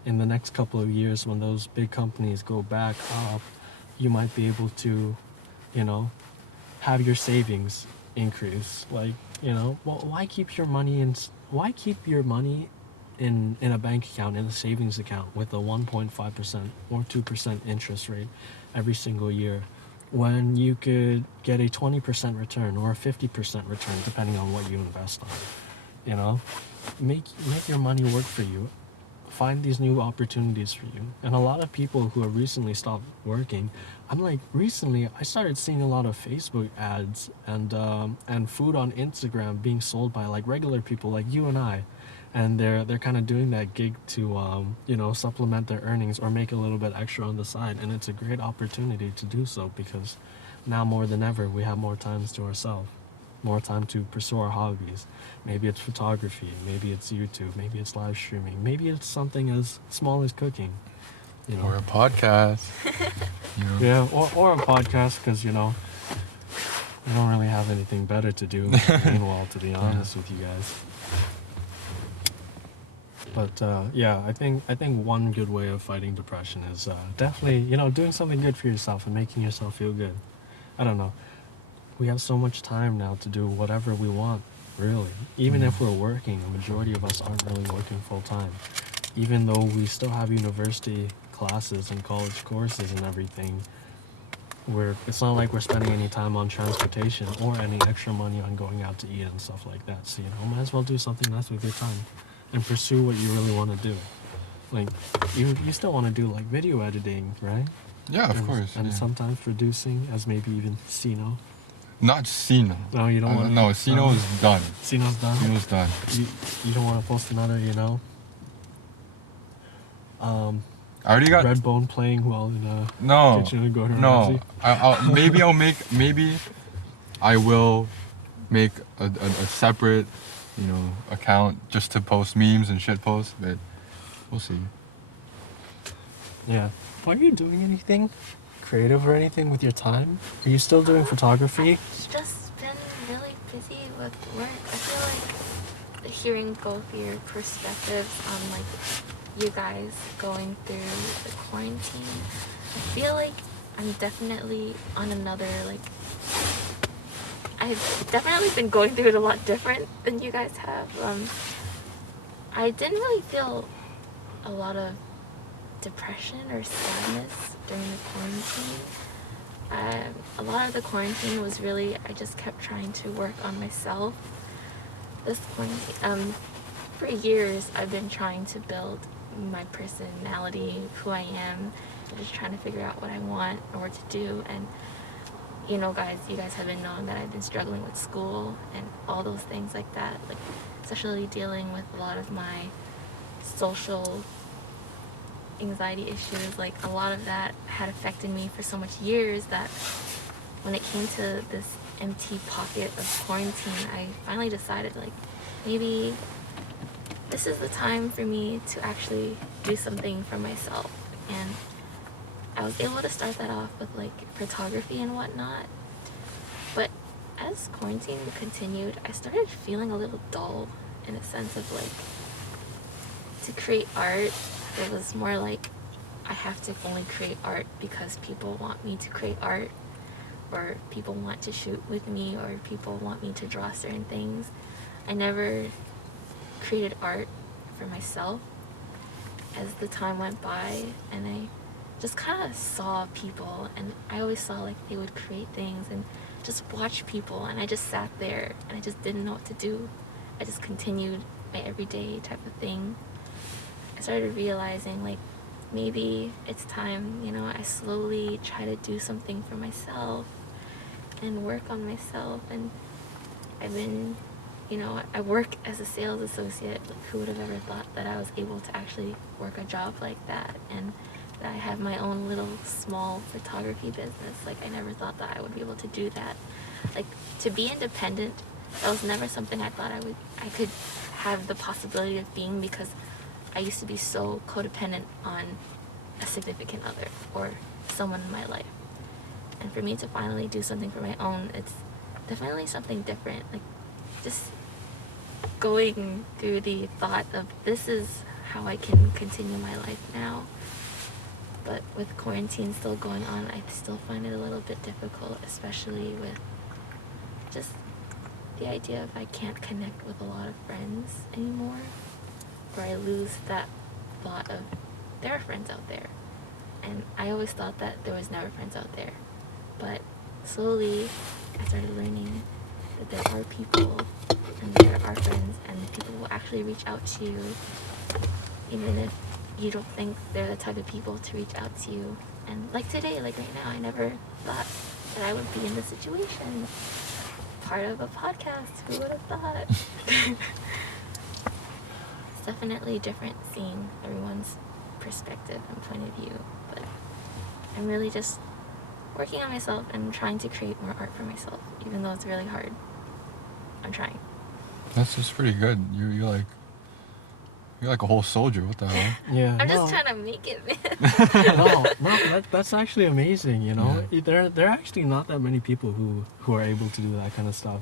in the next couple of years when those big companies go back up, you might be able to have your savings increase. Like, why keep your money in a bank account, in a savings account with a 1.5% or 2% interest rate every single year, when you could get a 20% return or a 50% return depending on what you invest on? make your money work for you. Find these new opportunities for you. And a lot of people who have recently stopped working, I'm like, recently I started seeing a lot of Facebook ads and food on Instagram being sold by like regular people like you and I, and they're kind of doing that gig to supplement their earnings or make a little bit extra on the side. And it's a great opportunity to do so, because now more than ever we have more times to ourselves, more time to pursue our hobbies. Maybe it's photography, maybe it's YouTube, maybe it's live streaming, maybe it's something as small as cooking, Or a podcast. Yeah, or a podcast, because, we don't really have anything better to do meanwhile, to be honest with you guys. But I think one good way of fighting depression is definitely, doing something good for yourself and making yourself feel good. I don't know. We have so much time now to do whatever we want, really. Even if we're working, the majority of us aren't really working full time. Even though we still have university classes and college courses and everything, it's not like we're spending any time on transportation or any extra money on going out to eat and stuff like that. So, might as well do something nice with your time and pursue what you really want to do. Like, you still want to do like video editing, right? Yeah, of course. And sometimes producing, as maybe even Sino. Not Sino. No, you don't want to. No, Sino is done. Sino's done? Sino's done. You don't want to post another, I already got... Redbone playing while in a kitchen and Gordon No. Ramsay? Maybe I will make a separate, account just to post memes and shit posts, but we'll see. Yeah. Are you doing anything creative or anything with your time? Are you still doing photography? I've just been really busy with work. I feel like hearing both your perspectives on like you guys going through the quarantine, I feel like I'm definitely on another I've definitely been going through it a lot different than you guys have. I didn't really feel a lot of depression or sadness during the quarantine. A lot of the quarantine was really, I just kept trying to work on myself. This quarantine, for years I've been trying to build my personality, who I am, just trying to figure out what I want or what to do. And you guys have been knowing that I've been struggling with school and all those things like that, like especially dealing with a lot of my social anxiety issues. Like a lot of that had affected me for so much years that when it came to this empty pocket of quarantine, I finally decided maybe this is the time for me to actually do something for myself. And I was able to start that off with photography and whatnot. But as quarantine continued, I started feeling a little dull, in a sense of to create art. It was more like I have to only create art because people want me to create art, or people want to shoot with me, or people want me to draw certain things. I never created art for myself. As the time went by and I just kind of saw people, and I always saw they would create things and just watch people, and I just sat there and I just didn't know what to do. I just continued my everyday type of thing. I started realizing maybe it's time, I slowly try to do something for myself and work on myself. And I've been, I work as a sales associate. Who would have ever thought that I was able to actually work a job like that, and that I have my own little small photography business. I never thought that I would be able to do that. To be independent, that was never something I thought I could have the possibility of being, because I used to be so codependent on a significant other or someone in my life. And for me to finally do something for my own, it's definitely something different. Just going through the thought of this is how I can continue my life now. But with quarantine still going on, I still find it a little bit difficult, especially with just the idea of I can't connect with a lot of friends anymore, or I lose that thought of there are friends out there. And I always thought that there was never friends out there. But slowly I started learning that there are people and they're our friends, and people will actually reach out to you even if you don't think they're the type of people to reach out to you. And like today, like right now, I never thought that I would be in this situation. Part of a podcast, who would have thought? It's definitely different seeing everyone's perspective and point of view, but I'm really just working on myself and trying to create more art for myself, even though it's really hard. I'm trying. That's just pretty good. You're like a whole soldier. What the hell? Yeah. I'm no. just trying to make it, man. no, that's actually amazing. You know, there are actually not that many people who are able to do that kind of stuff,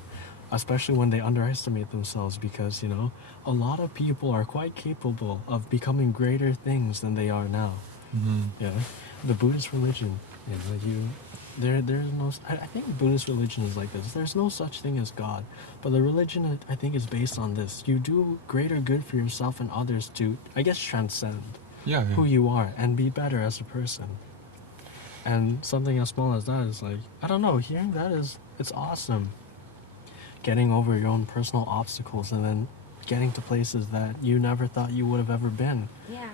especially when they underestimate themselves. Because a lot of people are quite capable of becoming greater things than they are now. Mm-hmm. Yeah, the Buddhist religion. There's no. I think Buddhist religion is like this. There's no such thing as God, but the religion I think is based on this. You do greater good for yourself and others to, I guess, transcend who you are and be better as a person. And something as small as that is like, I don't know. Hearing that it's awesome. Getting over your own personal obstacles and then getting to places that you never thought you would have ever been. Yeah.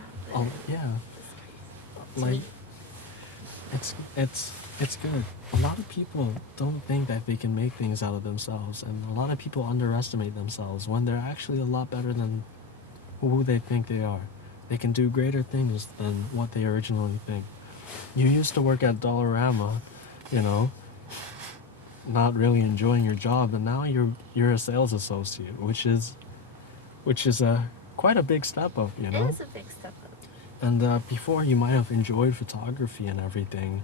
Yeah. Like, it's good. A lot of people don't think that they can make things out of themselves, and a lot of people underestimate themselves when they're actually a lot better than who they think they are. They can do greater things than what they originally think. You used to work at Dollarama, not really enjoying your job, and now you're a sales associate, which is quite a big step up, It is a big step up. And before you might have enjoyed photography and everything,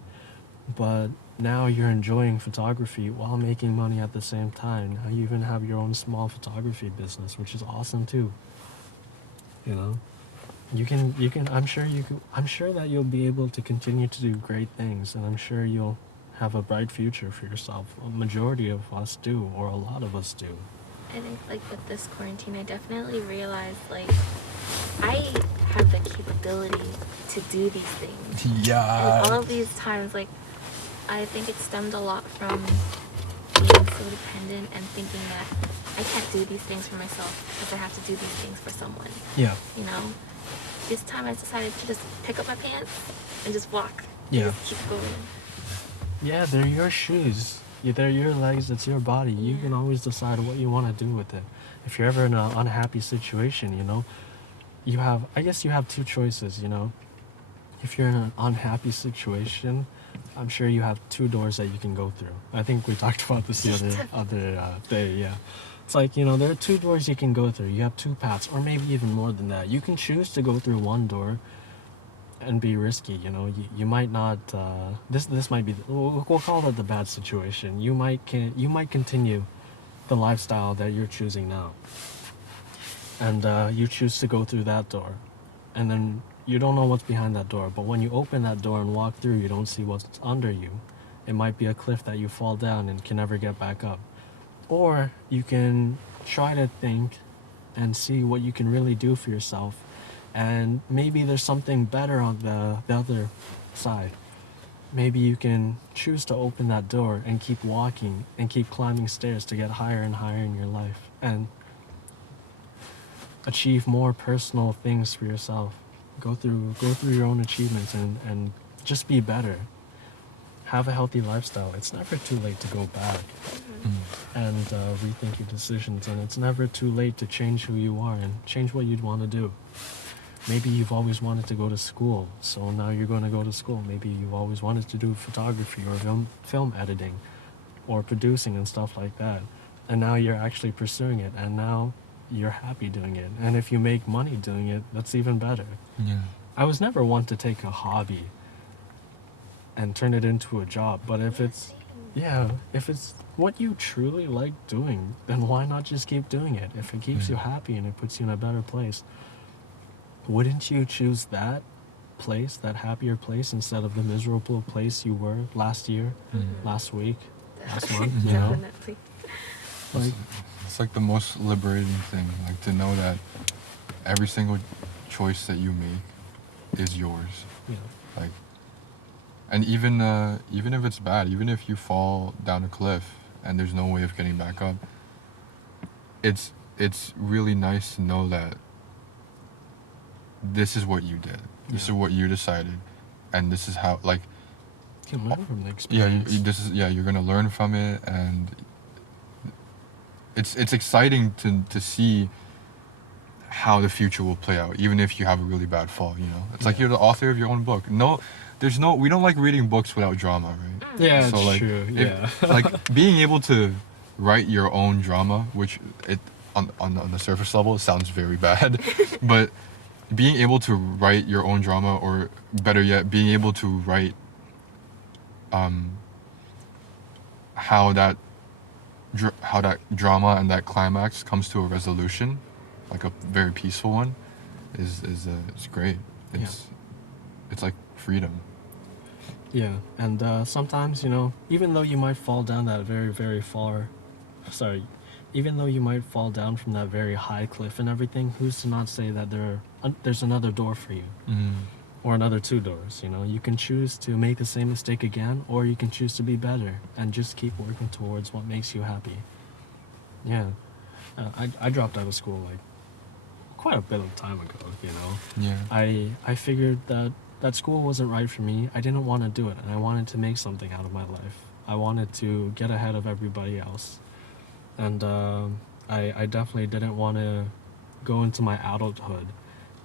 but now you're enjoying photography while making money at the same time. Now you even have your own small photography business, which is awesome too. You can. I'm sure that you'll be able to continue to do great things, and I'm sure you'll have a bright future for yourself. A majority of us do, or a lot of us do. I think with this quarantine, I definitely realized I have the capability to do these things. Yeah. And all of these times, I think it stemmed a lot from being so dependent and thinking that I can't do these things for myself because I have to do these things for someone. Yeah. This time I decided to just pick up my pants and just walk. Yeah. Just keep going. Yeah, they're your shoes. They're your legs, it's your body. You can always decide what you want to do with it. If you're ever in an unhappy situation, you have two choices, If you're in an unhappy situation, I'm sure you have two doors that you can go through. I think we talked about this the other day, yeah. It's like, there are two doors you can go through. You have two paths, or maybe even more than that. You can choose to go through one door and be risky, you might not, this might be, we'll call it the bad situation. You might continue the lifestyle that you're choosing now. And you choose to go through that door. And then you don't know what's behind that door, but when you open that door and walk through, you don't see what's under you. It might be a cliff that you fall down and can never get back up. Or you can try to think and see what you can really do for yourself. And maybe there's something better on the other side. Maybe you can choose to open that door and keep walking and keep climbing stairs to get higher and higher in your life and achieve more personal things for yourself. Go through your own achievements and just be better. Have a healthy lifestyle. It's never too late to go back and rethink your decisions, and it's never too late to change who you are and change what you'd want to do. Maybe you've always wanted to go to school, so now you're going to go to school. Maybe you've always wanted to do photography or film editing or producing and stuff like that. And now you're actually pursuing it, and now you're happy doing it. And if you make money doing it, that's even better. Yeah. I was never one to take a hobby and turn it into a job, but if it's what you truly like doing, then why not just keep doing it? If it keeps you happy and it puts you in a better place, wouldn't you choose that place, that happier place, instead of the miserable place you were last year, last week, last month, Definitely. It's like the most liberating thing, to know that every single choice that you make is yours. Yeah. And even if it's bad, even if you fall down a cliff and there's no way of getting back up, it's really nice to know that this is what you did. This is what you decided, and this is how, like, You can learn from the yeah, experience. you're gonna learn from it, and it's exciting to see how the future will play out, even if you have a really bad fall. You know, it's like Yeah. you're the author of your own book. No, we don't like reading books without drama, right? Yeah, So it's like, true. Yeah. like being able to write your own drama, which it on the surface level it sounds very bad, but being able to write your own drama, or better yet, being able to write how that drama and that climax comes to a resolution, like a very peaceful one, is it's great. It's like freedom. Yeah, and sometimes, even though you might fall down that very, very far, sorry, even though you might fall down from that very high cliff and everything, who's to not say that there's another door for you, or another two doors? You can choose to make the same mistake again, or you can choose to be better and just keep working towards what makes you happy. Yeah, I dropped out of school like quite a bit of time ago. Yeah. I figured that school wasn't right for me. I didn't want to do it, and I wanted to make something out of my life. I wanted to get ahead of everybody else, and I definitely didn't want to go into my adulthood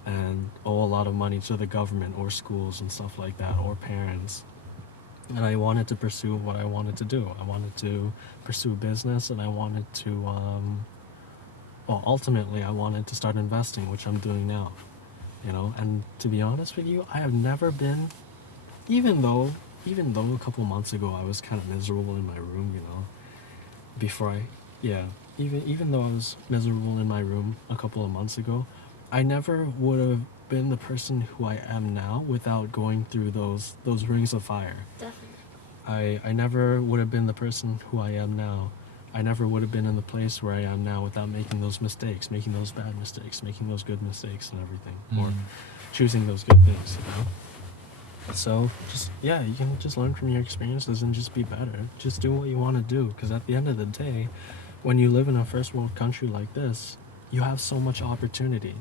and owe a lot of money to the government or schools and stuff like that, or parents. And I wanted to pursue what I wanted to do. I wanted to pursue business, and I wanted to ultimately I wanted to start investing, which I'm doing now. And to be honest with you, I have never been, even though a couple months ago I was kind of miserable in my room, even though I was miserable in my room a couple of months ago, I never would have been the person who I am now without going through those rings of fire. Definitely. I never would have been the person who I am now. I never would have been in the place where I am now without making those mistakes, making those bad mistakes, making those good mistakes and everything, or choosing those good things, So you can just learn from your experiences and just be better. Just do what you want to do, because at the end of the day, when you live in a first world country like this, you have so much opportunity.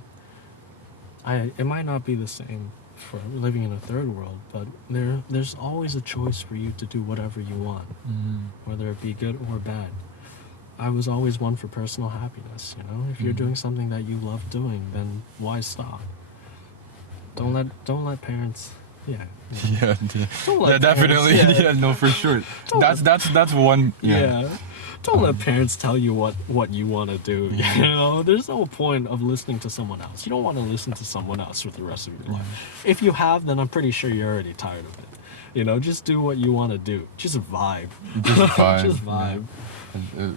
It might not be the same for living in a third world, but there's always a choice for you to do whatever you want, whether it be good or bad. I was always one for personal happiness. If you're doing something that you love doing, then why stop? Don't let parents. Yeah. Yeah. Don't let Definitely. parents, Yeah. No, for sure. Don't That's one. Yeah. Don't let parents tell you what you want to do. There's no point of listening to someone else. You don't want to listen to someone else for the rest of your life. If you have, then I'm pretty sure you're already tired of it. Just do what you want to do. Just vibe. Just vibe. Just vibe. Yeah.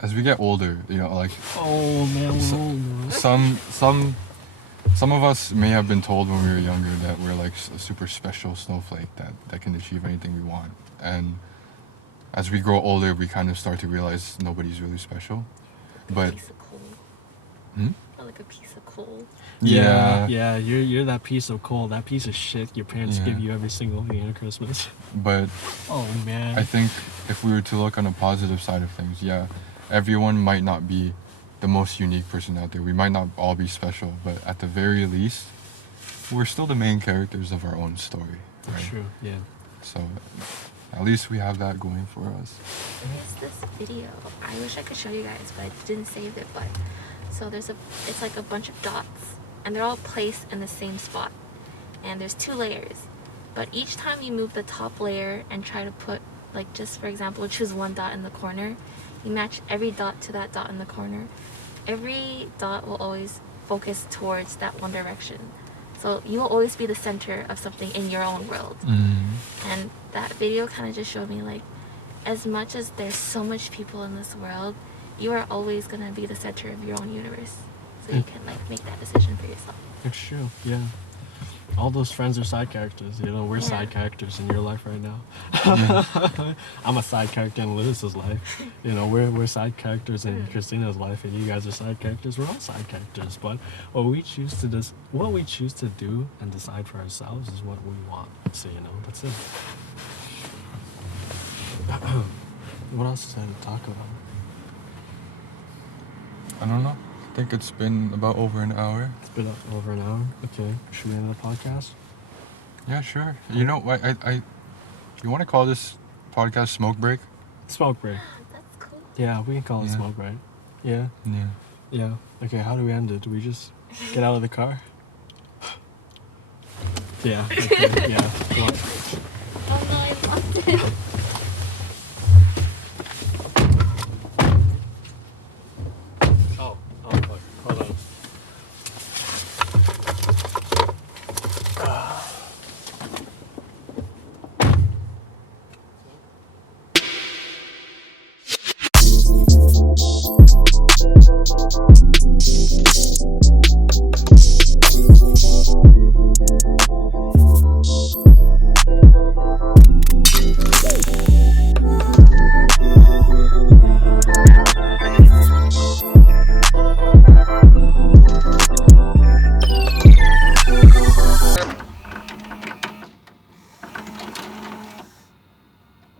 As we get older, like Oh man, we're old now. some of us may have been told when we were younger that we're like a super special snowflake that can achieve anything we want, and as we grow older, we kind of start to realize nobody's really special. But Piece of coal. Like a piece of coal. Yeah, you're that piece of coal, that piece of shit your parents give you every single year at Christmas. But Oh man. I think if we were to look on the positive side of things, everyone might not be the most unique person out there. We might not all be special, but at the very least, we're still the main characters of our own story. Right? True, yeah. So at least we have that going for us. There's this video. I wish I could show you guys, but I didn't save it. But so it's like a bunch of dots, and they're all placed in the same spot. And there's 2 layers, but each time you move the top layer and try to put, like, just for example, choose 1 dot in the corner, you match every dot to that dot in the corner. Every dot will always focus towards that one direction. So you will always be the center of something in your own world. And that video kind of just showed me, like, as much as there's so much people in this world, you are always going to be the center of your own universe. So you can, like, make that decision for yourself. It's true, yeah. All those friends are side characters. We're side characters in your life right now. I'm a side character in Lewis's life. We're side characters in Christina's life, and you guys are side characters. We're all side characters, but what we choose to do and decide for ourselves is what we want. So that's it. What else is there to talk about? I don't know. I think it's been about over an hour. It's been over an hour. Okay, should we end the podcast? Yeah, sure. You know, you want to call this podcast Smoke Break? Smoke break. That's cool. Yeah, we can call it Yeah. smoke break. Yeah. Yeah. Yeah. Okay, how do we end it? Do we just get out of the car? Yeah. Okay, yeah. Come on. Oh no, I lost it. Oh, fuck. Hold on.